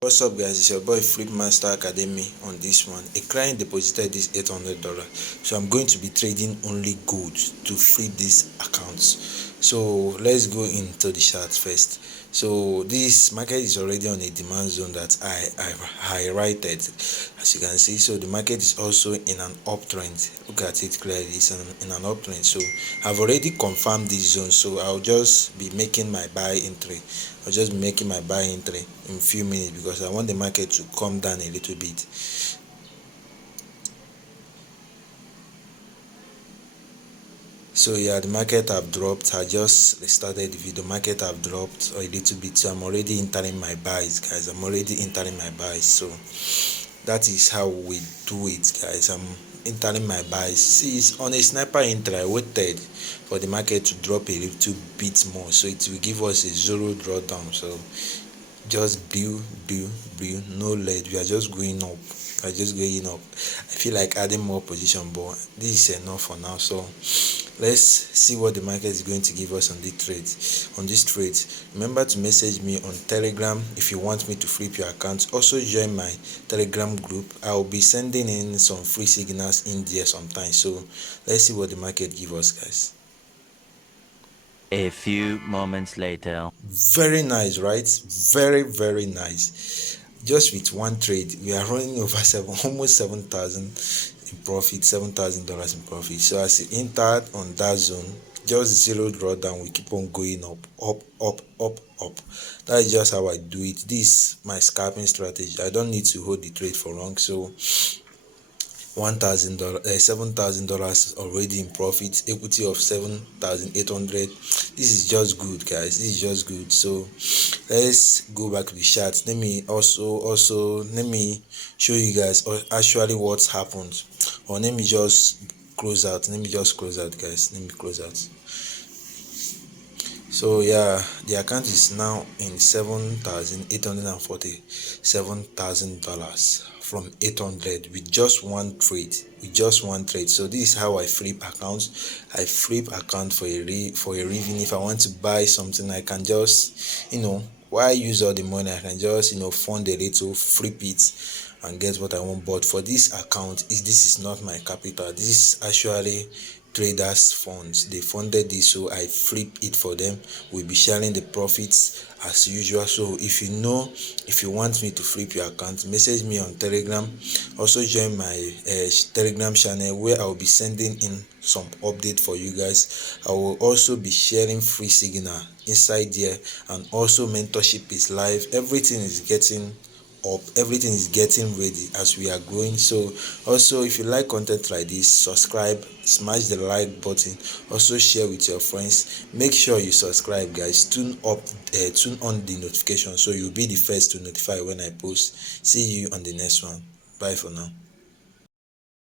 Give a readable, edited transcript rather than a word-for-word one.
What's up guys, it's your boy Flip Master Academy. On this one, a client deposited this $800, so I'm going to be trading only gold to flip these accounts. So let's go into the chart first. So this market is already on a demand zone that I highlighted, as you can see. So the market is also in an uptrend. Look at it clearly, it's in an uptrend. So I've already confirmed this zone, so I'll just be making my buy entry. I'll just be making my buy entry in a few minutes because I want the market to come down a little bit. So yeah, the market have dropped. I just started the video. Market have dropped a little bit, so I'm already entering my buys, guys. I'm already entering my buys. So that is how we do it, guys. I'm entering my buys. See, it's on a sniper entry. I waited for the market to drop a little bit more, so it will give us a zero drawdown. So just build, no lead. We are just going up. We are just going up. I feel like adding more position, but this is enough for now. So let's see what the market is going to give us on this trade. Remember to message me on Telegram if you want me to flip your account. Also join my Telegram group. I'll be sending in some free signals in there sometimes. So let's see what the market give us, guys. A few moments later. Very nice, right? Very nice. Just with one trade, we are running over almost 7,000 in profit, $7,000 in profit. So as you entered on that zone, just zero drawdown, we keep on going up. That is just how I do it. This is my scalping strategy. I don't need to hold the trade for long. So $1,000, $7,000 already in profit, equity of 7,800. This is just good, guys. This is just good. So let's go back to the chart. Let me also let me show you guys actually what's happened, or let me just close out. Guys. Let me close out. So yeah, the account is now in $7,847 from 800 with just one trade. So this is how I flip accounts. I flip account for a reason. If I want to buy something, I can just, why use all the money? I can just, fund a little, flip it and get what I want. But for this account, this is not my capital. This is actually traders funds. They funded this, so I flip it for them. We'll be sharing the profits as usual. So if you want me to flip your account, message me on Telegram. Also join my Telegram channel where I'll be sending in some update for you guys. I will also be sharing free signal inside there, and also mentorship is live. Everything is getting up, everything is getting ready as we are growing. So also, if you like content like this, subscribe, smash the like button, also share with your friends. Make sure you subscribe, guys. Tune on the notification so you'll be the first to notify when I post. See you on the next one. Bye for now.